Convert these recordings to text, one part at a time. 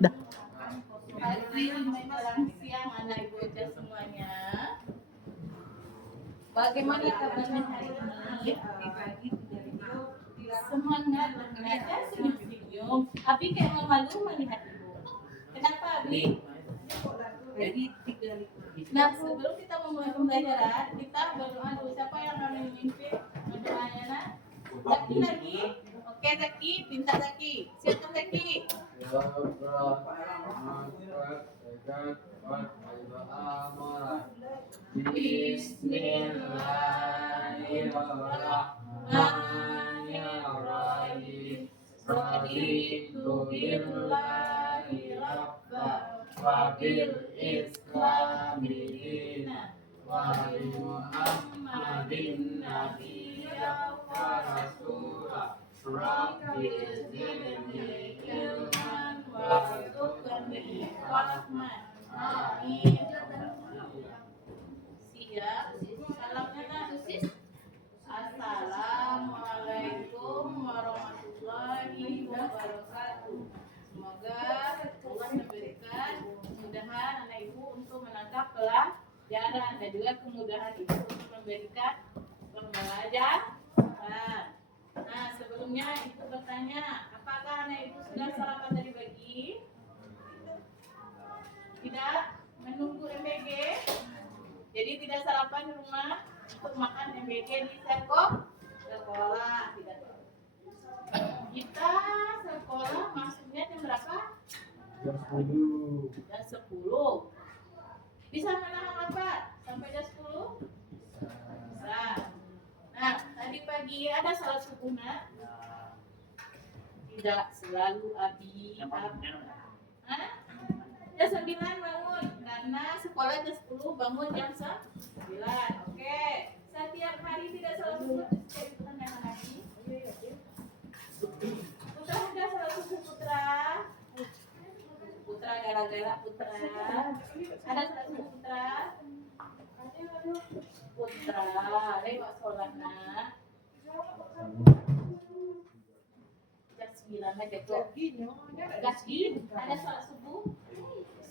Dah. Pagi menjelang siang anak ibu ucap semuanya. Bagaimana kabarnya hari ini? Semangat belajar, senyum-senyum. Abi kayak malu melihat ibu. Kenapa Abi? Nah, sebelum kita memulai pembelajaran, kita berdoa dulu. Siapa yang kami memimpin berdoanya, nak? Zaki lagi? Oke, Zaki. Pintar Zaki. Siapa Zaki? Bismillahirrahmanirrahim. Raditu billahi rabba wa bil islami dina wa bi Muhammadin nabiyya wa rasula. Rabbi zidni ilman warzuqni rahmah. Amin. Siap. Salamnya nak. Assalamualaikum warahmatullahi wabarakatuh. Semoga Allah memberikan kemudahan anak ibu untuk menangkap pelajaran dan juga kemudahan ibu untuk memberikan pembelajaran. Nah, sebelumnya ibu bertanya, apakah anak ibu sudah sarapan tadi pagi? Tidak menunggu MBG? Jadi tidak sarapan di rumah untuk makan MBG di sekolah? Tidak. Kita sekolah masuknya jam berapa? Jam 10. Jam 10. Bisa menahan apa? Sampai jam 10? Bisa. Nah, tadi pagi ada salat subuh, nak? Tidak selalu Abi. Hah? Jam 9 bangun. Karena sekolah jam 10, bangun jam 9. Oke. Setiap hari tidak salat subuh. Putra sudah salat subuh, Putra. Putra gara-gara Putra. Ada salat subuh, Putra? Putra, lewat sholat, nak. Jam 9 aja tuh. Gaki, ada sholat subuh?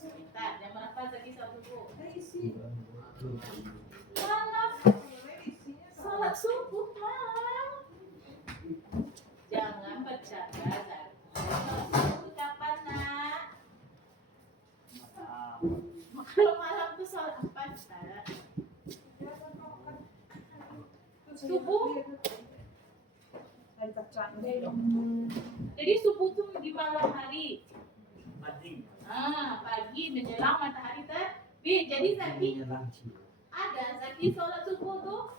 Bentar, jam berapa tadi sholat subuh? Malam. Sholat subuh malam. Jangan bercanda, Zaki. Sholat subuh kapan, nak? Kalau malam tuh sholat apa, Nak? Subuh. Jadi subuh tuh di malam hari. Pagi menjelang matahari terbit. Jadi Zaki ada Zaki sholat subuh tuh.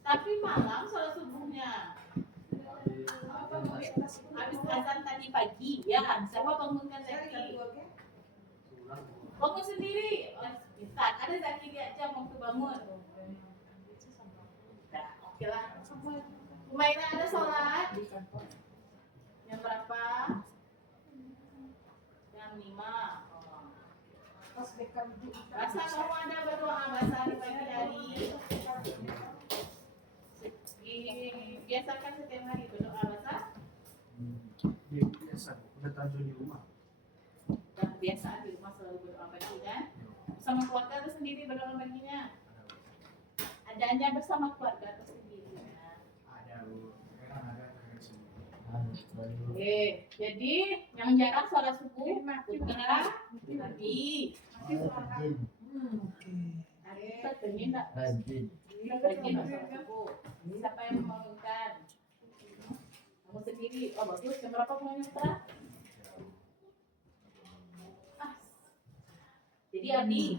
Tapi malam sholat subuhnya. Habis azan tadi pagi, ya. Siapa bangunkan Zaki? Bangun sendiri. Oh, bentar. Ada Zaki lihat jam waktu bangun. Oke lah. Umaira ada sholat? Jam berapa? Jam 5. Masa kamu ada berdoa bahasa hari pagi hari? Biasakan setiap hari berdoa bahasa? Biasa, udah tajuk di rumah. Dan kebiasaan di rumah selalu berdoa pagi kan? Bersama keluarga atau sendiri berdoa paginya? Adanya bersama keluarga atau sendiri? Jadi yang jarang sholat subuh Putra, Abi. Rajin sholat subuh. Siapa yang membangunkan? Kamu sendiri. Oh bagus. Jam berapa mulainya, Putra? Jadi Abi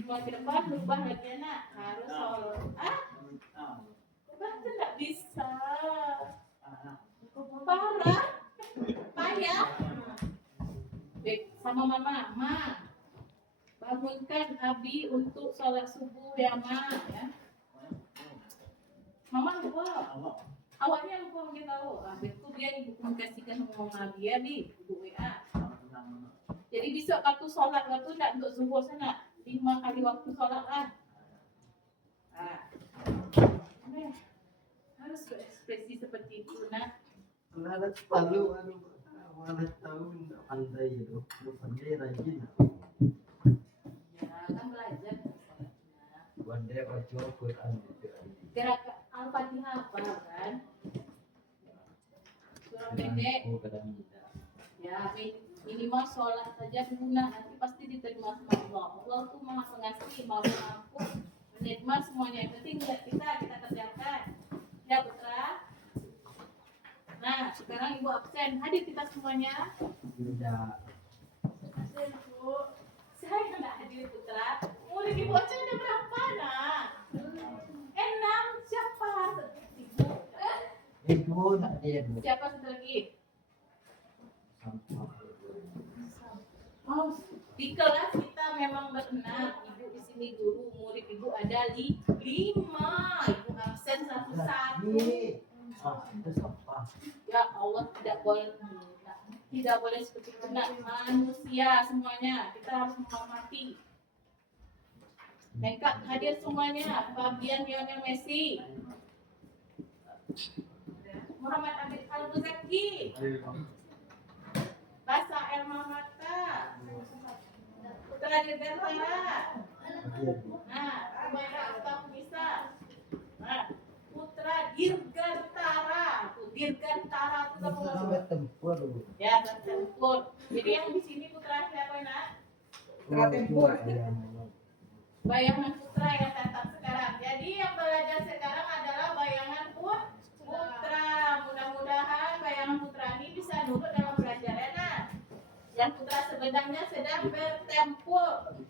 mulai ke depan berubah lagi anak. Harus sholat. Ubah itu nggak bisa. Parah, payah. Sama mama, bangunkan Abi untuk sholat subuh ya, Ma. Ya. Mama lupa. Awalnya lupa mungkin tahu. Itu dia ibu komunikasikan sama mama dia di ibu WA. Jadi besok waktu sholat waktu tidak untuk subuh sana 5 kali waktu sholat lah. Harus berekspresi seperti itu, nak. Anak Palu awal tahun pandai itu, pandai rajin. Ya, kan belajar sholatnya. Pandai baca Quran itu. Gerakan Al-Fatihah apa kan? Surah pendek. Kadang tidak. Ya, minimal sholat saja guna nanti pasti diterima sama Allah. Allah tuh maha pengasih, maha pengampun, menerima semuanya. Yang penting lihat kita kerjakan. Ya putra. Nah, sekarang ibu absen. Hadir kita semuanya. Tidak. Absen bu. Saya nggak hadir putra. Murid ibu absen ada berapa nak? 6. Siapa? Ibu. Ibu tak dia. Siapa satu lagi? Oh, di kelas kita memang berenam. Ibu di sini guru, murid ibu ada 5. Ibu absen satu-satu. Itu siapa? Ya Allah, tidak boleh seperti itu nak. Manusia semuanya, kita harus menghormati. Mereka hadir semuanya. Fabian, Lionel Messi, Muhammad Abid Al-Muzaki, Basa Elma Mata, Putra Dirgantara. Nah, Umaira Aftaf bisa. Nah, Putra Dirgantara. Dirgantara itu Sampai tempur. ya, bertempur. Jadi yang di sini putra siapa nak? Putra tempur. Bayangan putra yang datang sekarang. Jadi yang belajar sekarang adalah bayangan putra. Mudah-mudahan bayangan putra ini bisa nurut dalam belajar ya nak. Yang putra sebenarnya sedang bertempur.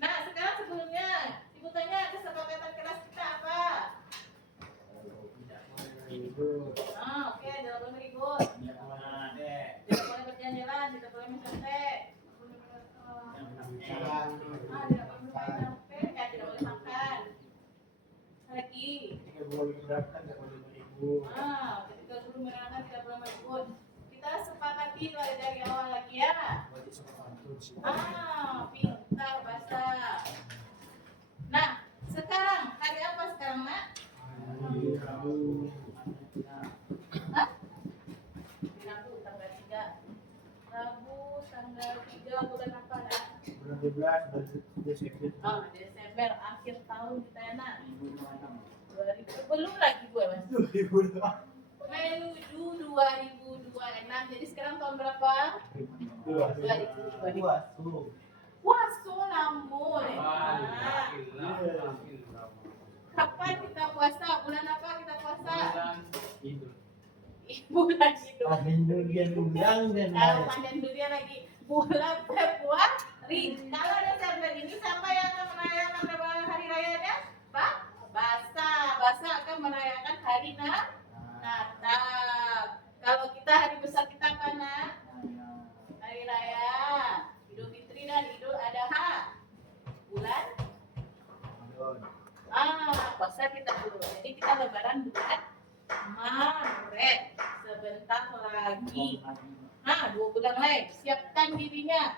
Nah, sekarang sebelumnya ibu tanya kesepakatan kelas kita apa? Oke, tidak boleh ribut, tidak boleh berjalan-jalan, tidak boleh mencontek, tidak boleh main HP, tidak boleh makan. Lagi, ketika guru menerangkan tidak boleh meribut. Kita sepakati dari awal lagi ya. Pintar bahasa. Nah, sekarang hari apa sekarang nak? Hah? Rabu tanggal 3. Rabu tanggal 3 bulan apa nak? Bulan 12 Desember. Desember akhir tahun kita ya nak. 2000 belum lagi gue mas. Menuju 2026. Jadi sekarang tahun berapa? 2022. Puasa namun. Kapan kita puasa? Bulan apa kita puasa? Bulan Idul. Panen durian lagi. Bulan Februari. Kalau Desember ini siapa yang akan merayakan hari rayanya? Pak? Basa akan merayakan hari Natal. Kalau kita hari besar kita mana? Hari raya Idul Fitri dan Idul Adha. Bulan puasa kita dulu. Jadi kita lebaran bulan Maret. Sebentar lagi. 2 bulan lagi. Siapkan dirinya.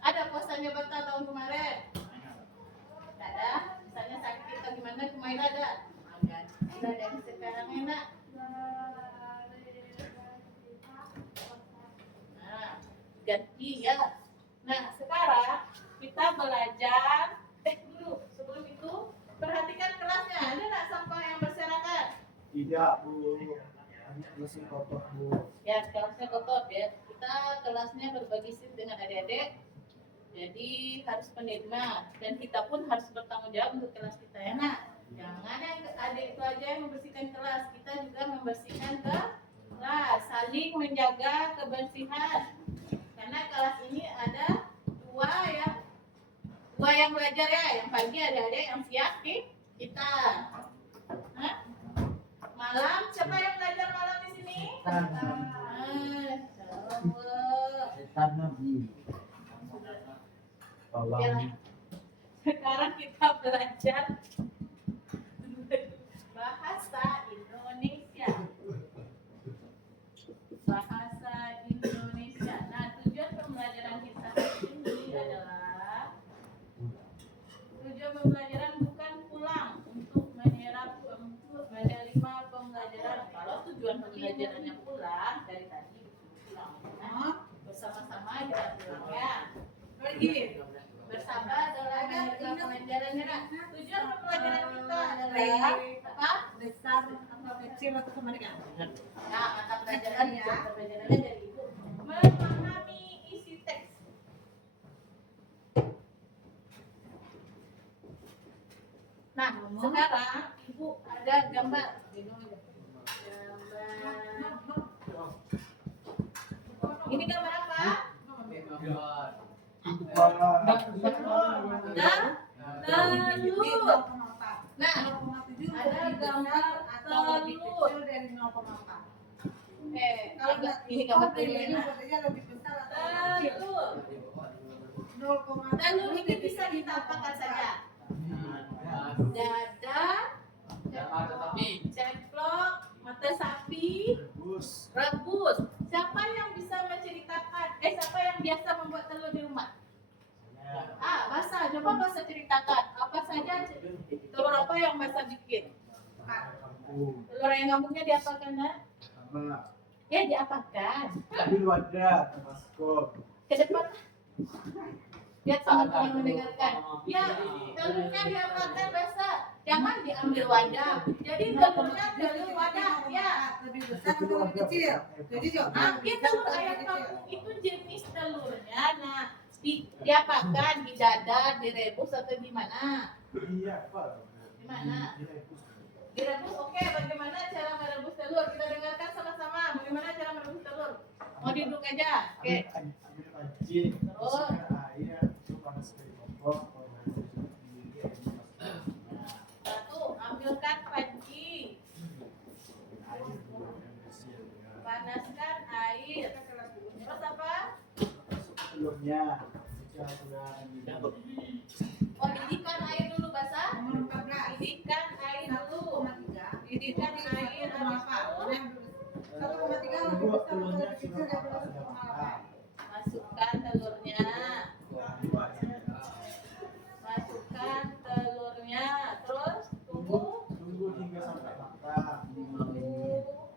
Ada puasanya batal tahun kemarin? Tidak ada. Misalnya sakit atau gimana kemarin ada? Agak. Tidak ada yang sekarang enak. Ganti ya. Nah, sekarang kita belajar. Dulu sebelum itu perhatikan kelasnya. Ada nggak sampah yang berserakan? Tidak bu, masih kotor bu. Ya, kelasnya kotor ya. Kita kelasnya berbagi shift dengan adik-adik. Jadi harus menerima dan kita pun harus bertanggung jawab untuk kelas kita ya nak. Jangan yang adik itu aja yang membersihkan kelas, kita juga membersihkan kelas, saling menjaga kebersihan. Karena kelas ini ada dua yang belajar ya, yang pagi adik-adik, yang siang kita. Malam siapa yang belajar malam di sini? Setan nabi. Sekarang kita belajar bahasa Indonesia. Bahasa Indonesia. Nah, tujuan pembelajaran kita ini adalah tujuan pembelajaran bukan pulang untuk menyerap, untuk menerima pembelajaran. Kalau tujuan pembelajarannya pulang besar atau kecil atau kebalikan? Nah, mata pelajarannya dari ibu memahami isi teks. Nah, sekarang ibu ada gambar. Ini gambar apa? Telur. Nah, ada gambar atau lebih kecil dari 0,4. Kalau ini gambar telurnya telurnya. sepertinya lebih besar atau lebih kecil. Telur. 0,4. Telur ini bisa kita apakan saja. Dada, ceplok, mata sapi, rebus. Siapa yang bisa menceritakan? Siapa yang biasa membuat telur di rumah? Basa. Coba Basa ceritakan. Apa saja telur apa yang Basa bikin? Telur ayam kampungnya diapakan, Nak? Ya, diapakan. Di wadah, maskot. Ke depan. Lihat teman-teman mendengarkan. Ya, telurnya diapakan, Basa. Jangan diambil wadah. Jadi telurnya telur wadah. Ya. Lebih besar atau lebih kecil? Jadi Ini telur ayam kampung itu jenis telurnya. Nah, diapakan, didadar, direbus atau gimana? Iya, Pak. Gimana? Direbus. Oke, bagaimana cara merebus telur? Kita dengarkan sama-sama. Bagaimana cara merebus telur? Mau duduk aja. Oke. Ambil panci, Terus? air, itu panas dari kompor, Satu, ambilkan panci. Panaskan air. Terus apa? telurnya. Sudah didabur. Oh, didihkan air dulu, Basa. nomor 14. Didihkan air dulu. 1,3. Didihkan air habis itu 1,3 lebih besar atau lebih kecil dari 1,8. masukkan telurnya. Masukkan telurnya. Terus tunggu Tunggu hingga sampai matang.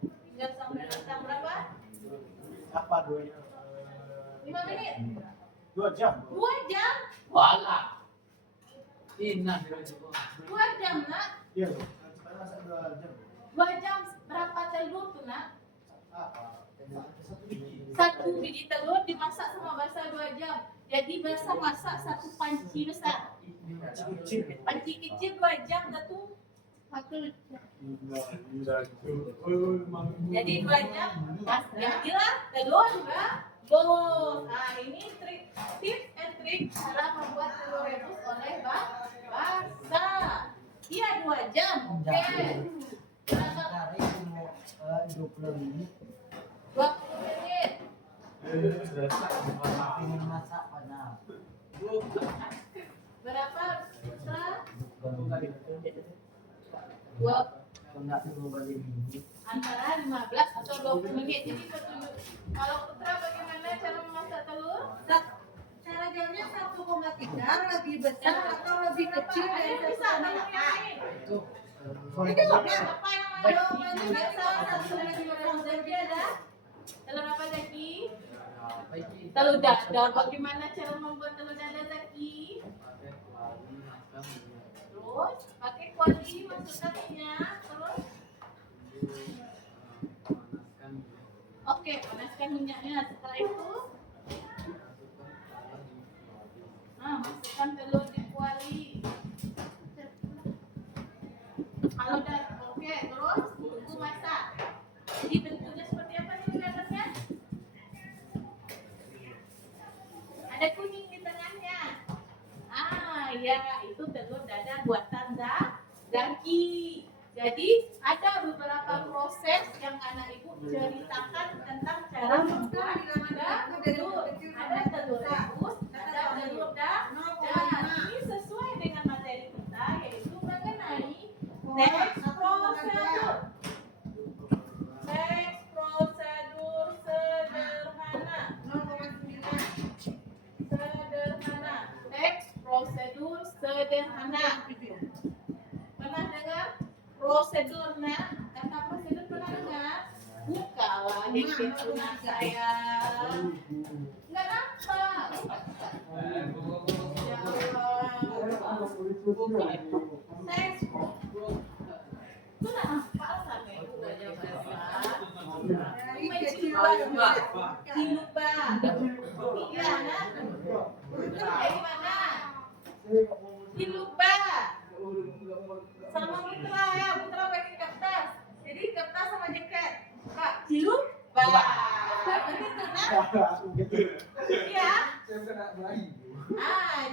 hingga sampai matang berapa? Apa 5 menit. 2 jam? 2 jam. Wala. Inna 2 jam, Nak. Iya, sekarang masak 2 jam. 2 jam berapa telur tuh, Nak? Apa? Satu biji. 1 biji telur dimasak sama Basa 2 jam. Jadi Basa masak 1 panci besar. Kecil. Panci kecil 2 jam satu. Jadi 2 jam pas jadilah telur udah bos. Nah, ini tips and trick cara membuat telur rebus oleh Basa. Iya, 2 jam. Oke. Berapa? 20 menit. 20 menit. Ingin masak panas. Berapa? Putra? 2 Enggak tunggu balik minggu. antara 15 atau 20 menit. Jadi kalau Putra bagaimana cara memasak telur? Cara jawabnya 1,3 lebih besar atau lebih kecil dari Ada yang bisa 1,8. Itu. Itu jawabnya. Apa yang mau jawabannya biasa? Satu lagi orang Zaki ada? Telur apa Zaki? Telur dadar. Bagaimana cara membuat telur dadar Zaki? Terus pakai kuali, masukkan minyak. Terus oke, panaskan minyaknya. Setelah itu masukkan telur di kuali. Kalau udah oke, terus tunggu masak. Jadi bentuknya seperti apa nih dadarnya? Ada kuning di tengahnya. Ya, itu telur dadar buatan Zaki. Jadi ada beberapa proses yang anak ibu ceritakan tentang cara membuat telur. Ada telur rebus, ada telur dadar. Ini sesuai dengan materi kita, yaitu mengenai teks prosedur. Teks prosedur sederhana. Sederhana. Teks prosedur sederhana. Pernah dengar prosedurnya? Kata prosedur pernah dengar? Bukalah dikit lunak saya. Enggak nampak. Ya Allah. Teks. Itu nampak. Dilupa. Iya, nah. Kayak gimana? Dilupa. Sama Putra ya, Putra pakai kertas. Jadi kertas sama jaket. Kak, dilupa. Begitu nah. Iya.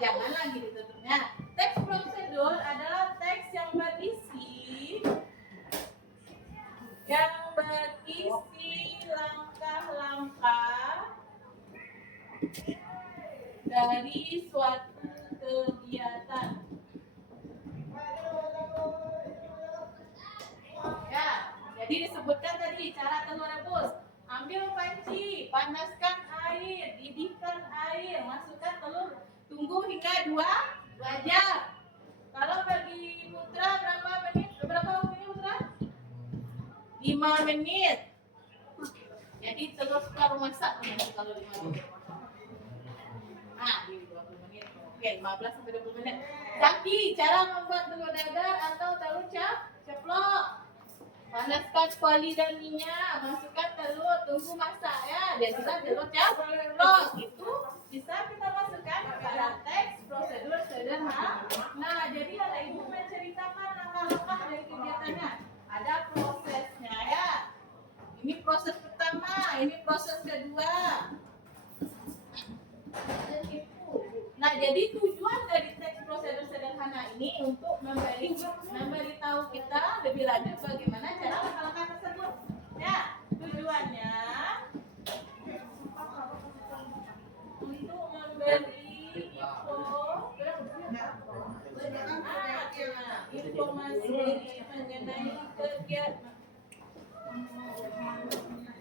Jangan lagi ditutupnya. Teks prosedur adalah teks yang berisi langkah-langkah dari suatu kegiatan. Ya, jadi disebutkan tadi cara telur rebus. Ambil panci, panaskan air, didihkan air, masukkan telur, tunggu hingga 2 jam. Kalau bagi Putra berapa waktunya Putra? 5 menit. Jadi telur separuh masak kalau 5 menit. Di 20 menit. Oke, 15 sampai 20 menit. Tapi cara membuat telur dadar atau telur ceplok. Panaskan kuali dan minyak, masukkan telur, tunggu masak ya. Dan juga telur ceplok itu bisa kita masukkan pada teks prosedur sederhana. Nah, jadi ada ibu menceritakan langkah-langkah dari kegiatannya. Ada prosesnya ya. Ini proses pertama, ini proses kedua. Nah, jadi tujuan dari teks prosedur sederhana ini untuk memberitahu kita lebih lanjut bagaimana cara langkah-langkah tersebut. Ya, tujuannya untuk memberi informasi mengenai kegiatan,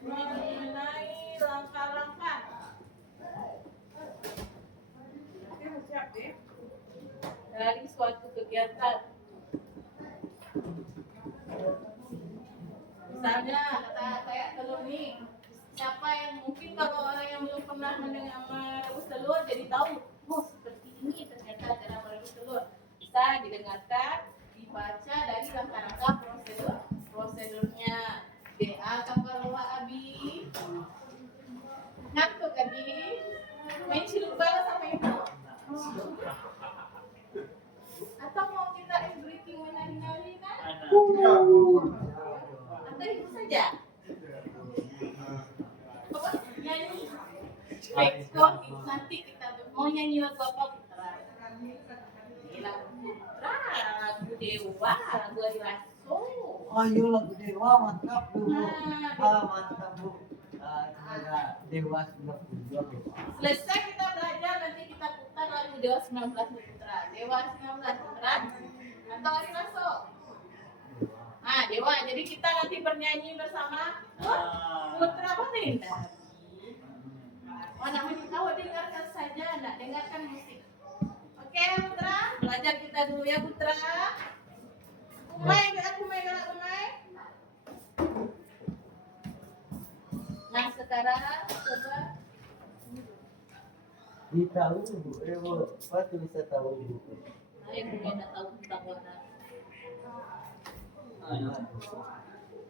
mengenai langkah-langkah dari suatu kegiatan. Misalnya kata kayak telur nih, siapa yang mungkin kalau orang yang belum pernah mendengar merebus telur jadi tahu, oh seperti ini ternyata cara merebus telur. Bisa didengarkan, dibaca dari langkah-langkah prosedurnya. DA kapal abi, ngantuk abi, main ciluk bala sama ibu. Atau mau kita breathing menari-nari kan? Atau itu saja? Apa? Nyanyi. Nanti kita mau nyanyi lagu apa Putra? Lagu Putra, lagu Dewa, lagu Ari Lasso. Ayo lagu Dewa mantap Bu. Mantap Bu. Semoga Dewa 92. Selesai kita belajar, nanti kita putar lagu Dewa 19 Putra. Dewa 19 Putra atau Ari Lasso? Dewa. Jadi kita nanti bernyanyi bersama Putra Pemerintah. Mana tahu dengarkan saja, enggak dengarkan musik. Oke Putra, belajar kita dulu ya Putra. Kumai. Nah sekarang coba Ditahu Bu, pasti bisa tahu Bu. yang punya tahu tentang warna.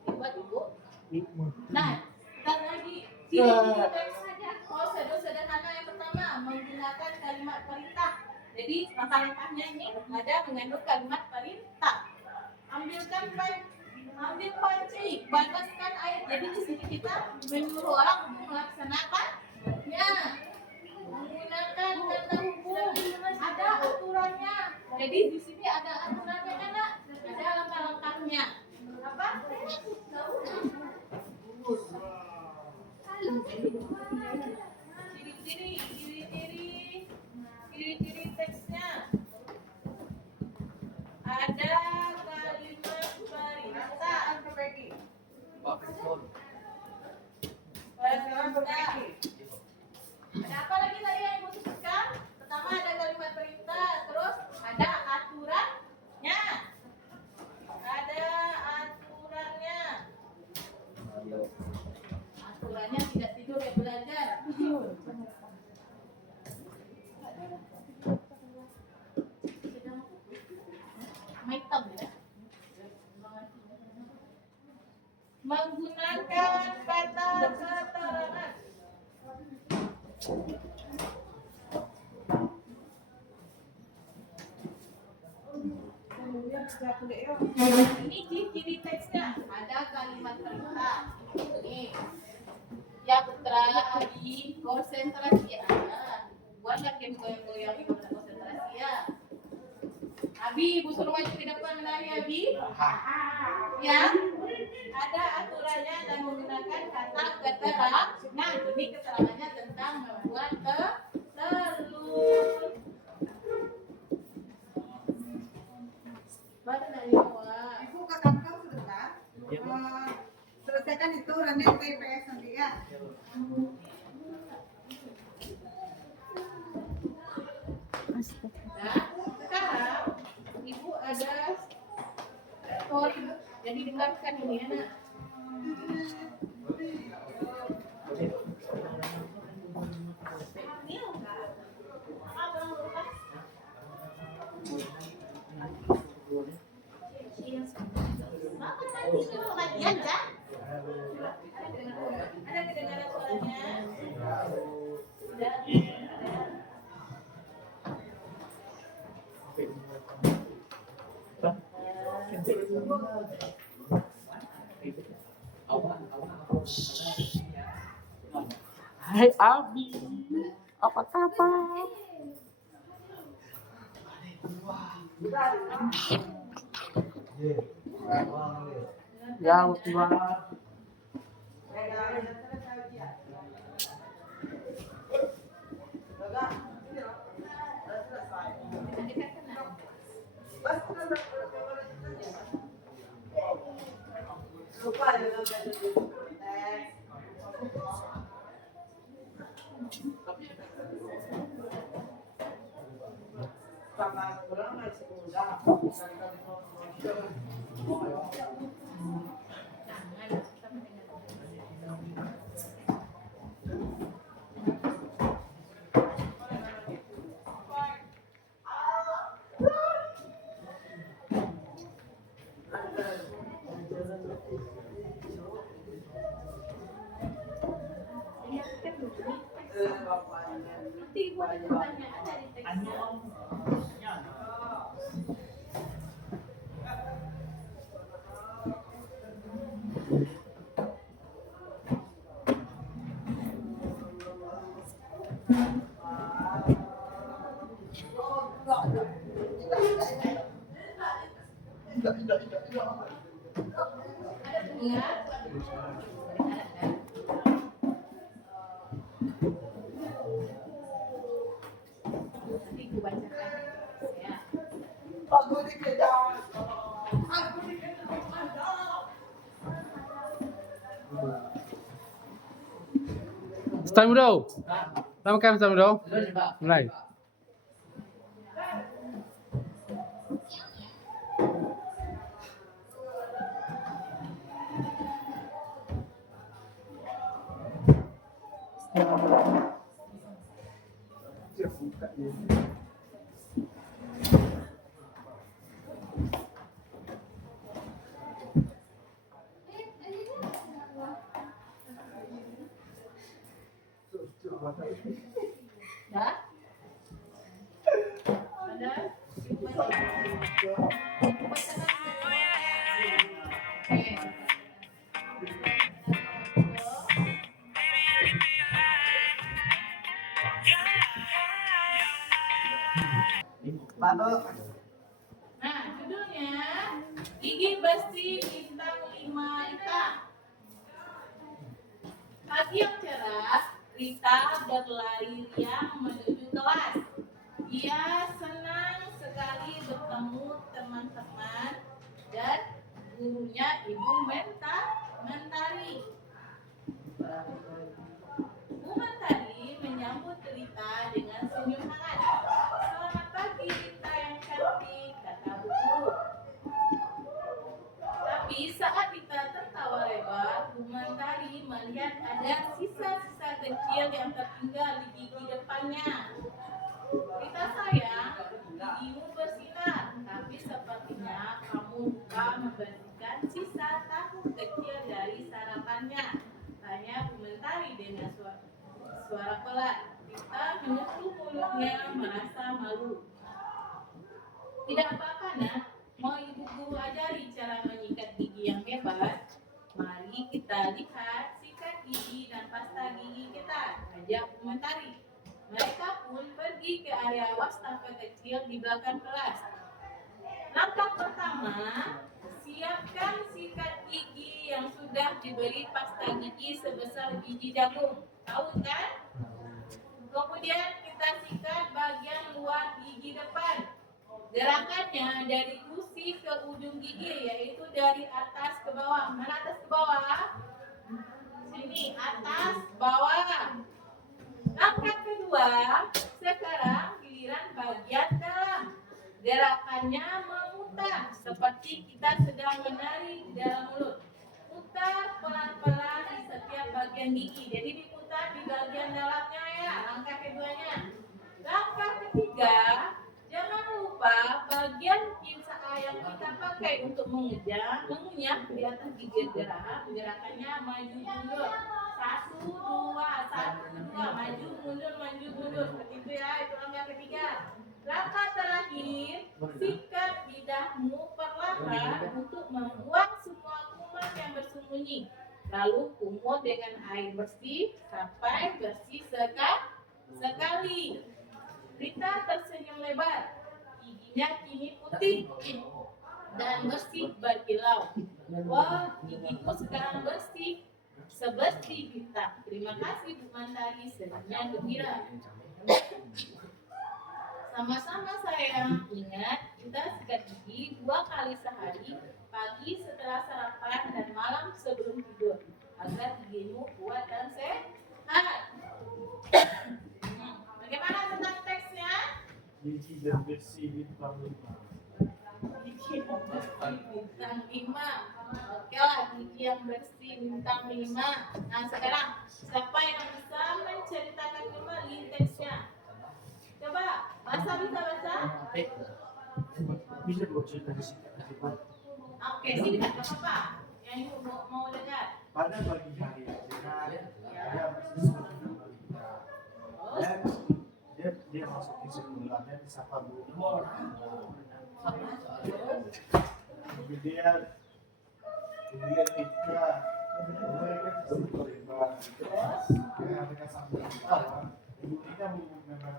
Coba dulu. Nah, kita lagi ciri-ciri saja. Prosedur sederhana yang pertama menggunakan kalimat perintah. Jadi langkah-langkahnya ini ada mengandung kalimat perintah. Ambil panci, panaskan air. Jadi di sini kita menyuruh orang untuk melaksanakannya. Menggunakan kata hukum, ada aturannya. Jadi di sini ada aturannya anak, ada langkah-langkahnya. Apa? Ciri-ciri teksnya. Ada kalimat perintah. Ada apa lagi tadi yang ibu sebutkan? Pertama ada kalimat perintah, terus ada aturannya. Aturannya tidak tidur ya belajar. Hitam ya. menggunakan kata keterangan. Ini ciri teksnya ada kalimat perintah. Nih, ya putra Abi konsentrasi ya. Buat lagi goyang-goyang konsentrasi ya. Abi, Bu suruh maju ke depan menari Abi. Ya, ada aturannya dan menggunakan kata keterangan. Nah, ini keterangannya tentang membuat telur. Mana nari awak? Ibu ke kantor sebentar. Selesaikan itu running TPS nanti ya. Nah, sekarang Ibu ada story. Jadi dengarkan ini anak. Ada kedengaran suaranya? Sudah? Hai Abi, apa kabar? Ya, Tuhan. Nanti Ibu ada pertanyaan dari teksnya. Ada pendengar? Nanti Ibu bacakan ya. Start dulu. Ramakan start dulu. Mulai. Dah? Ada? Ibu bacakan. Ibu bacakan. Oke. Nah, judulnya Gigi Bersih Bintang 5 Rita. Pagi yang cerah, Rita berlari riang menuju kelas. Ia senang sekali bertemu teman-teman dan gurunya Ibu Mentari. Bu Mentari menyambut Rita dengan senyum hangat. Selamat pagi Rita yang cantik, kata Bu Guru. Tapi saat Rita tertawa lebar, Bu Mentari melihat ada sisa-sisa kecil yang tertinggal di gigi depannya. Rita sayang, gigimu bersinar, tapi sepertinya kamu lupa membersihkan sisa tahu kecil dari sholat. Kita menutup mulutnya merasa malu. Tidak apa-apa nak, mau ibu guru ajari cara menyikat gigi yang hebat. Mari kita lihat sikat gigi dan pasta gigi kita. Ajak komentari. Mereka pun pergi ke area wastafel kecil di belakang kelas. Langkah pertama, siapkan sikat gigi yang sudah diberi pasta gigi sebesar biji jagung. Tahu kan? Kemudian kita sikat bagian luar gigi depan. Gerakannya dari gusi ke ujung gigi, yaitu dari atas ke bawah. Mana atas ke bawah? Sini, atas, bawah. Langkah kedua, sekarang giliran bagian dalam. Gerakannya memutar, seperti kita sedang menari di dalam mulut. Putar pelan-pelan di setiap bagian gigi. Jadi diputar di bagian dalamnya ya, langkah keduanya. Langkah ketiga, jangan lupa bagian pinsa yang kita pakai untuk mengunyah di atas gigi gerah. Gerakannya maju mundur. 1, 2, maju mundur seperti itu ya. Itu langkah ketiga. Langkah terakhir, sikat lidahmu perlahan untuk membuang semua kuman yang bersembunyi. Lalu kumur dengan air bersih sampai bersih sekali. Rita tersenyum lebar. Giginya kini putih dan bersih berkilau. Wah, gigiku sekarang bersih. Sebersih Rita. Terima kasih Bu Mandari, senyumnya gembira. Sama-sama sayang. Ingat, kita sikat gigi 2 kali sehari, pagi setelah sarapan dan malam sebelum tidur, agar gigimu kuat dan sehat. Bagaimana tentang teksnya? Gigi dan bersih bintang 5. Gigi yang bersih bintang 5. Oke lah, gigi yang bersih bintang 5. Nah sekarang, siapa yang bisa menceritakan kembali teksnya? Coba, bisa baca? Bisa gue cerita di sini. Oke, singkat, gak apa-apa. Yang ibu mau dengar. Pada pagi hari dia masih sekolah. Dia masuk ke sekolah dan disapa Bu. Kemudian kita mereka sambil kita menggunakan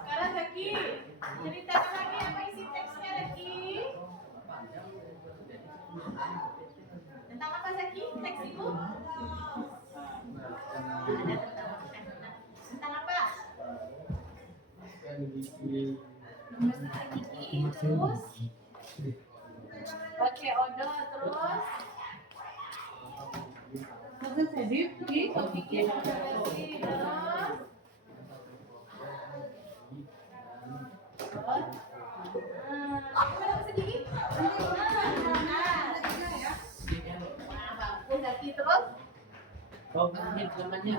Sekarang Zaki, ceritakan lagi apa isi teksnya Zaki. Tentang apa Zaki? Teks itu? Tentang apa? Membersihkan gigi, terus pakai odol, terus gigi bersih,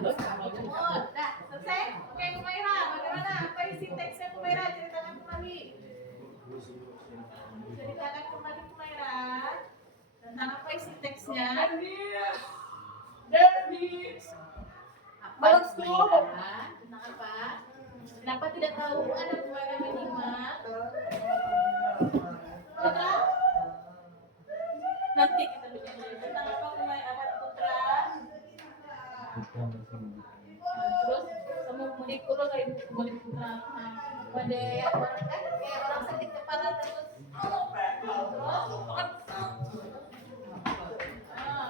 terus dah selesai. Oke, Kumaira, bagaimana? Apa isi teksnya Kumaira? Ceritakan kembali. Ceritakan kembali Kumaira. Tentang apa isi teksnya? Apa Kumaira? Tentang apa? Kenapa tidak tahu ada keluarga menyimak? Putra? Nanti kita bikin tentang apa Kumaira? Apa Putra? Terus semua mudik dulu kayak mudik pada orang kan kayak orang sakit kepala terus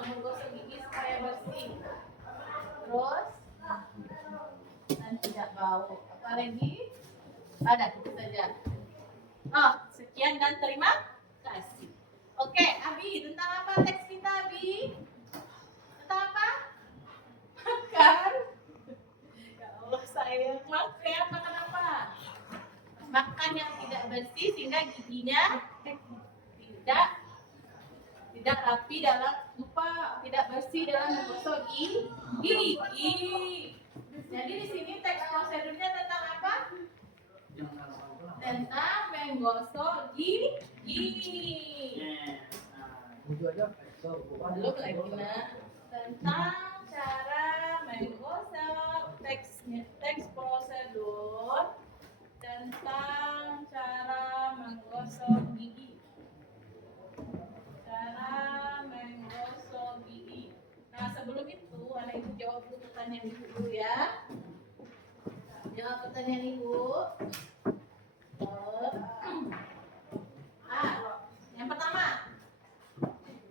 menggosok gigi supaya bersih terus dan tidak bau. Apa lagi? Ada itu saja. Sekian dan terima kasih. Oke, Abi, tentang apa teks kita, Abi? Tentang apa? Makan. Ya Allah, sayang. Makan apa? Makan yang tidak bersih sehingga giginya tidak rapi dalam tidak bersih dalam menggosok gigi. Jadi di sini teks prosedurnya tentang apa? Tentang menggosok gigi. Belum lagi nah. Tentang cara menggosok teks prosedur tentang cara menggosok gigi. Cara menggosok gigi. Nah, sebelum itu anak ibu jawab dulu pertanyaan ibu dulu ya. Jawab pertanyaan ibu. Yang pertama.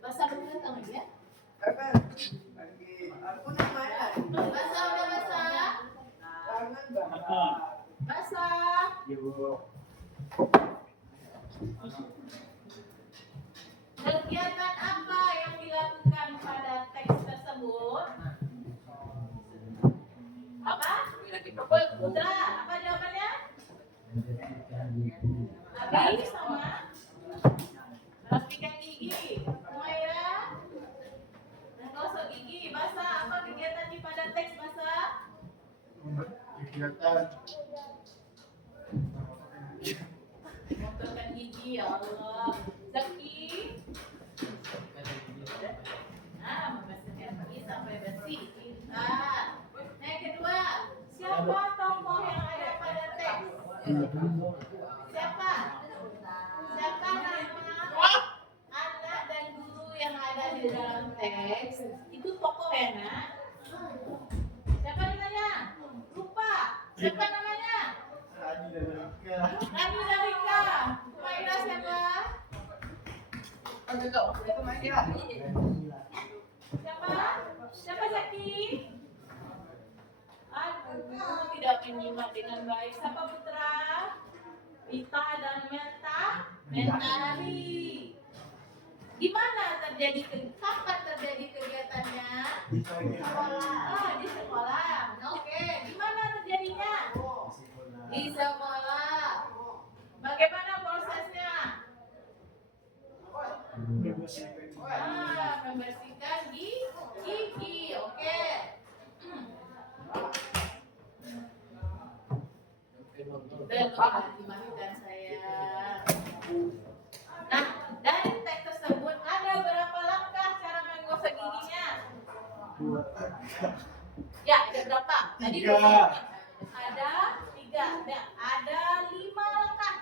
Basah belum datang lagi ya? Basah udah basah? Basah. Kegiatan apa yang dilakukan pada teks tersebut? Apa? Putra, apa jawabannya? Abi sama rapikan gigi. Umaira menggosok gigi. Basah, apa kegiatan di pada teks basah? Kegiatan Menggosokkan gigi, ya Allah. Zaki. Membasuhkan gigi sampai bersih. Pintar. Yang kedua, siapa tokoh yang ada pada teks? Siapa? Siapa nama anak dan guru yang ada di dalam teks? Itu tokoh ya, Nak? Siapa namanya? Lupa. Siapa namanya? Rani dan Rika. Maira siapa? Siapa? Siapa Zaki? Aduh, tidak menyimak dengan baik. Siapa Putra? Rita dan Mentari. Gimana kapan terjadi kegiatannya? Di sekolah. Oke, gimana terjadinya? Di sekolah. Bagaimana prosesnya? Membersihkan gigi. Oke. Dimaafkan saya. Nah, dari teks tersebut ada berapa langkah cara menggosok giginya? Ya, ada berapa? Tadi ada 3. Ada 5 langkah.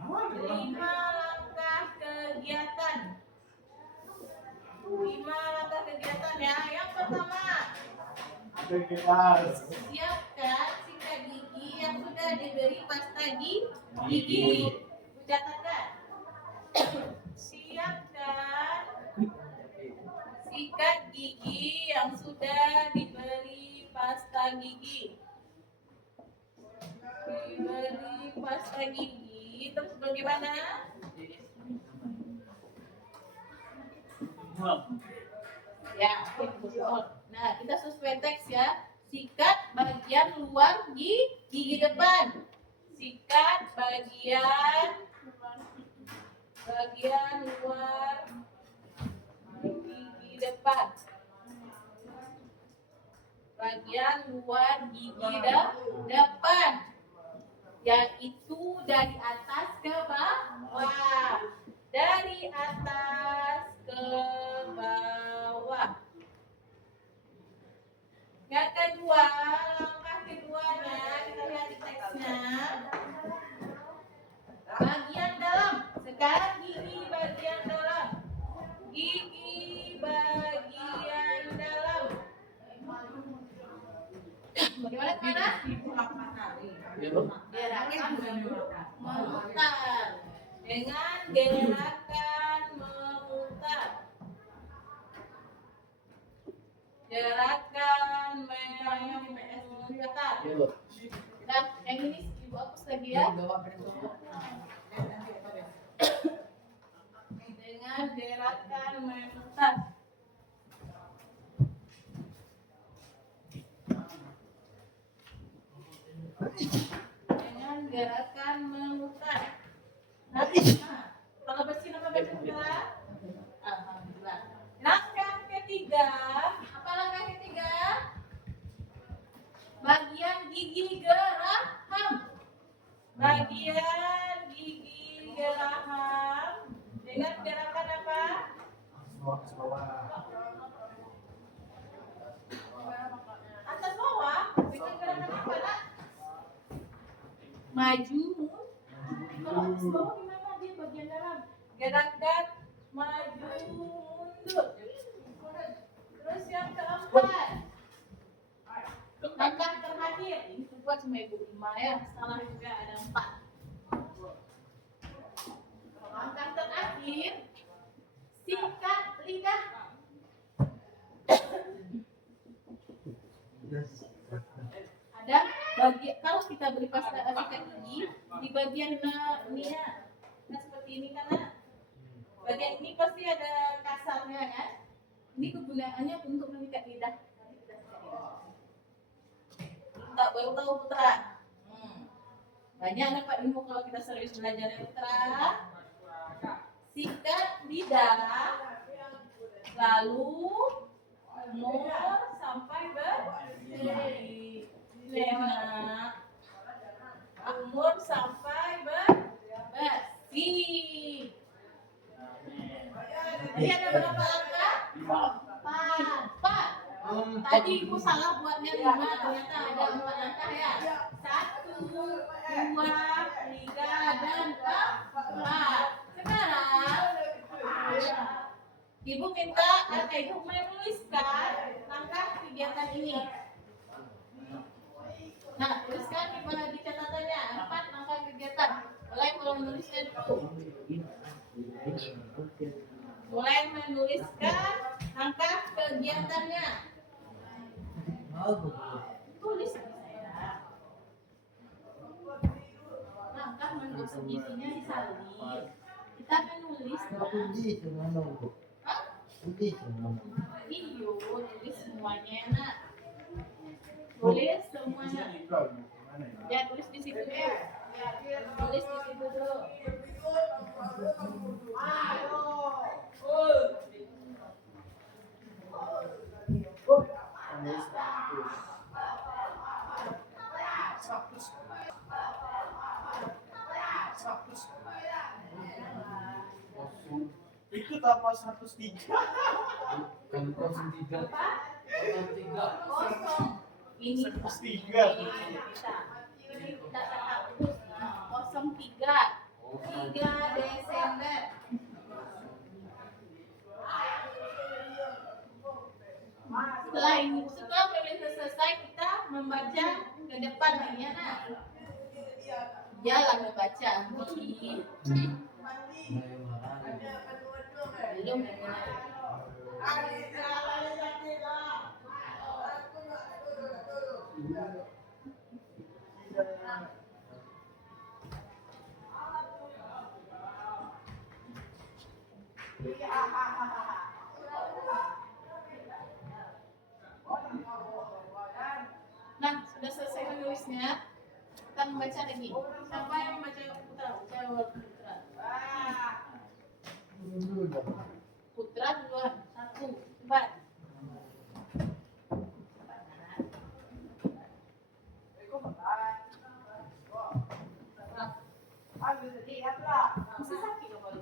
5 langkah kegiatan. 5 langkah kegiatan ya. Yang pertama, siapkan sikat gigi yang sudah diberi pasta gigi. Catatkan. Siapkan sikat gigi yang sudah diberi pasta gigi. Diberi pasta gigi, terus bagaimana? Ya, nah kita sesuai teks ya. Sikat bagian luar gigi depan. Sikat bagian luar gigi depan. Bagian luar gigi depan. Yaitu dari atas ke bawah. Dari atas ke bawah. Yang kedua, langkah keduanya kita lihat di teksnya. Bagian dalam. Sekarang gigi bagian dalam. Gigi bagian dalam. Gimana gimana? 1008 kali. Gerakan memutar. Dengan gerakan memutar. Gerakan memutar. Nah, yang ini ibu hapus lagi ya. Dengan gerakan memutar. Dengan gerakan memutar. Nah, kalau bersih apa berputar? Alhamdulillah. Langkah ketiga, apa langkah ketiga? Bagian gigi geraham. Bagian gigi geraham dengan gerakan apa? Atas bawah. Dengan gerakan apa, Nak? Maju. Kalau atas bawah gimana dia bagian dalam? Gerakan maju mundur. Terus yang keempat. Langkah terakhir. Ini buat sama Ibu Ima ya. Salah juga ada 4. Langkah terakhir. Sikat lidah. Ada kalau kita beri pasta sikat gigi di bagian ini ya, nah seperti ini karena bagian ini pasti ada kasarnya kan. Ini kegunaannya untuk mengikat lidah. Tak baru tahu putra. Banyak dapat ilmu kalau kita serius belajar ya putra. Sikat lidah, lalu umur sampai bersih. Umur sampai bersih. Tadi ada berapa langkah? 4. Tadi ibu salah buatnya 5, ternyata ada 4 langkah ya. 1, 2, 3, dan 4. Sekarang ibu minta ibu menuliskan langkah kegiatan ini. Nah, tuliskan di catatannya 4 langkah kegiatan. Mulai menuliskan dulu. Mulai menuliskan langkah kegiatannya. Tulis saya. Langkah menulis isinya disalin. Kita menulis. Iyo, tulis semuanya nak. Tulis semuanya. Ya, tulis di situ ya. Tulis di situ dulu. Itu tambah 103. Kan 03. Kosong. Ini 103. Ini kita hapus. 03. 3 Desember. Setelah pemilihan selesai, kita membaca ke depan lagi ya nak. Jalan membaca. Belum Nah, sudah selesai menulisnya. Kita membaca lagi. Siapa yang membaca Putra? Jawab Putra. Putra duluan. 1, 4. Masih sakit loh kalau.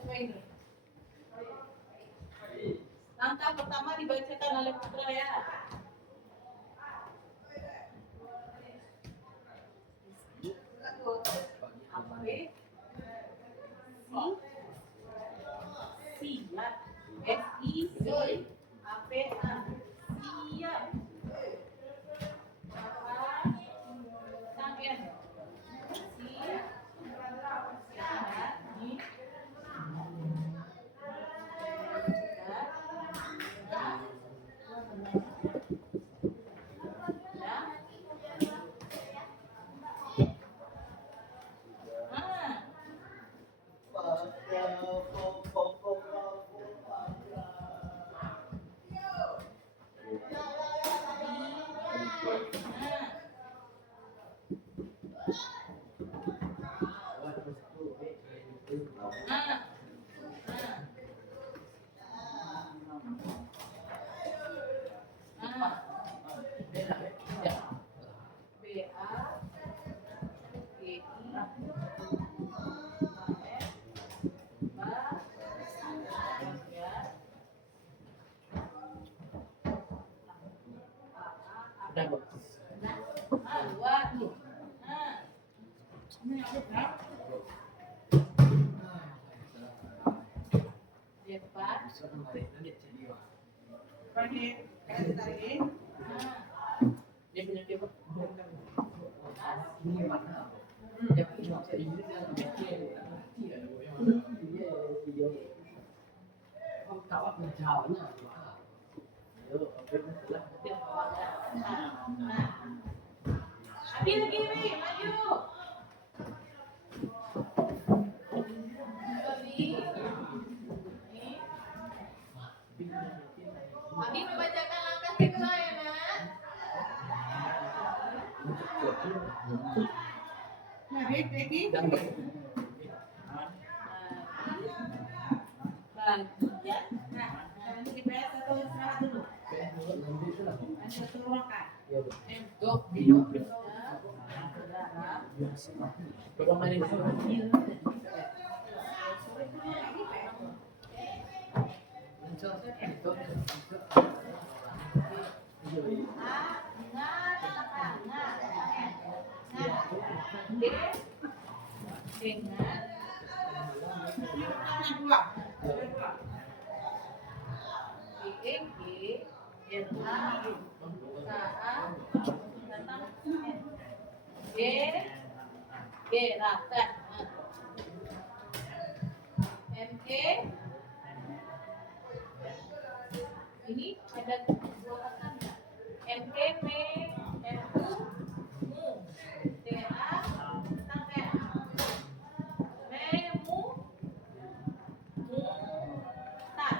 Coba ini. Langkah pertama dibacakan oleh Putra ya. Siap. SI A P A. Udah, Bu. Dia punya dia, Bu. Ini mana? Dia punya ini dia video. Không tahu apa jawabnya. Yo, oke lah. Abi lagi nih, maju. Abi membacakan langkah kedua ya, Nak. Nah, Becky. Bagian. Nah, nanti dibayar satu salah dulu. Satu rokat. Untuk video. Saudara. Coba mainin. Ini ada dua kata enggak? MK, M, MU, MU, TA, sampai Memu, Mutar,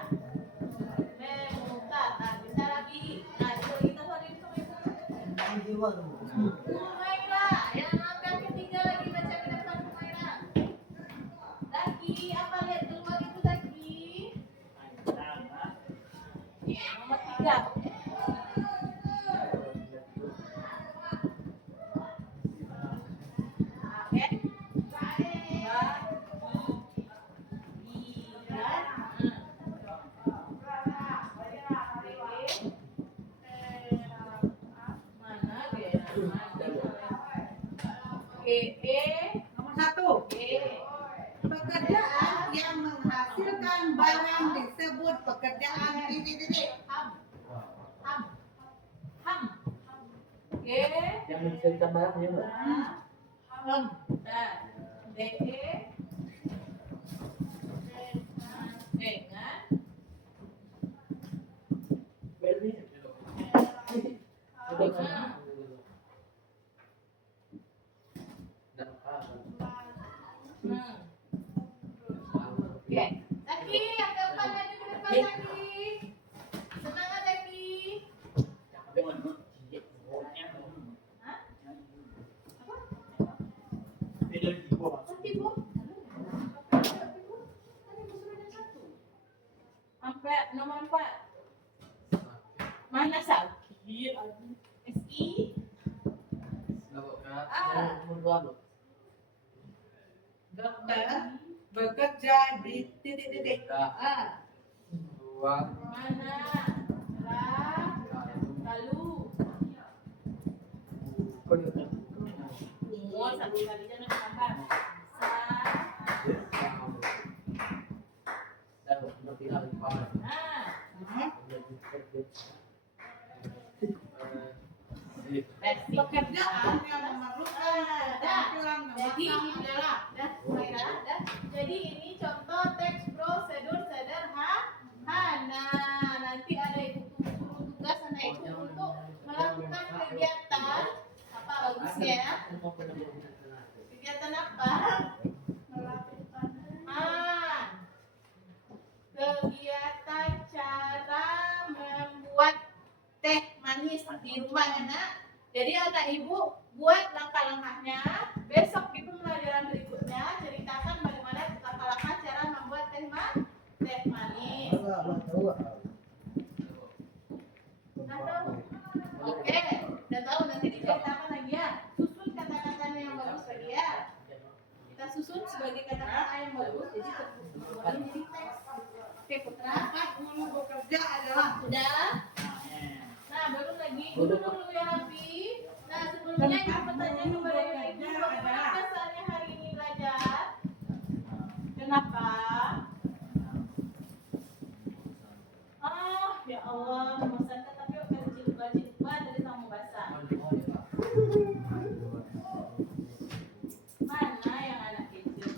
Memutar. Nah, bisa lagi. Nah, coba kita soalin sama Ibu. Humaira, yang langkah ketiga lagi baca ke depan Humaira. Daki, apa lihat keluar itu Daki? Nomor 3. Nomor satu. Pekerjaan yang menghasilkan barang disebut pekerjaan titik-titik. Yang menceritakan barangnya, Bu. Daki, yang keempat lagi ke depan Daki. Semangat Daki. Sampai nomor 4. Mana Saki? SI? Dokter bekerja di titik-titik. Mana? Lalu. Umur satu kalinya nak tambah. Pekerjaan yang memerlukan keterampilan Jadi memasak. ini adalah jadi ini contoh teks prosedur sederhana. Nanti ada ibu tugas sana ya. Kegiatan apa? Kegiatan cara membuat teh manis di rumah anak. Jadi anak ibu buat langkah-langkahnya. Besok di pembelajaran berikutnya ceritakan bagaimana langkah-langkah cara membuat teh manis. Oke, udah tahu nanti diceritakan lagi ya. Susun kata-katanya yang bagus tadi ya. Kita susun sebagai kata-kata yang bagus jadi tersusun jadi teks. Oke Putra, Mau bekerja adalah udah. Nah baru lagi dulu ya Rafi. Nah sebelumnya ibu bertanya kepada ibu bagaimana kesannya hari ini belajar? Kenapa? Oh ya Allah, membosankan tapi oke jilbab dari kamu basah. Mana yang anak kecil?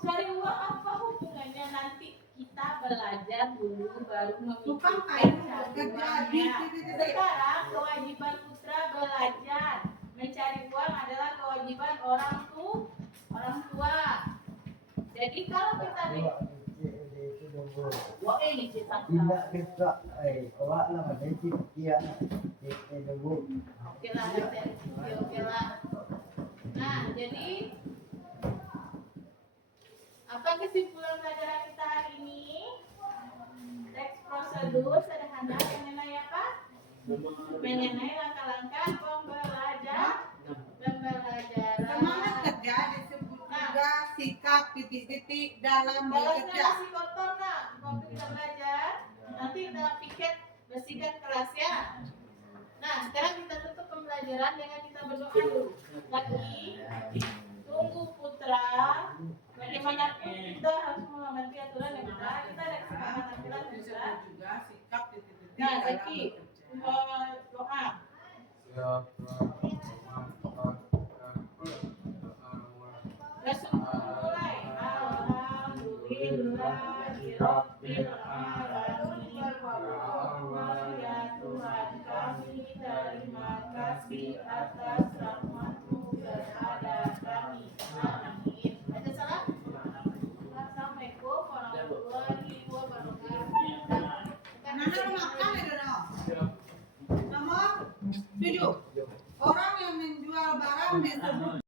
Cari uang apa hubungannya nanti kita belajar dulu baru tukang memikirkan kayu caranya. kerja Sekarang kewajiban putra belajar. Mencari uang adalah kewajiban orang tua. Jadi kalau kita wah ini cerita. Tidak kita, awak lah pada dia, dulu. Oke lah, oke lah. Nah, jadi apa kesimpulan pelajaran kita hari ini? Teks prosedur sederhana mengenai apa? Mengenai langkah-langkah pembelajaran. semangat kerja disebut juga sikap titik-titik dalam Balasnya bekerja. masih kotor nak, waktu kita belajar. Nanti dalam piket bersihkan kelas ya. Nah, sekarang kita tutup pembelajaran dengan kita berdoa dulu. Lagi, tunggu Putra. Bagaimanapun kita harus mengamati aturan ya Putra. Kita ada kesepakatan aturan Putra. Juga sikap titik-titik Nah, dalam Zaki, bekerja. doa. Langsung mulai. Alhamdulillahirabbil alamin. Ya Tuhan kami, terima kasih atas rahmat-Mu kepada kami. Amin. Ada salah? Assalamualaikum warahmatullahi wabarakatuh. Nana lu makan ya Dono? Nomor 7. Orang yang menjual barang disebut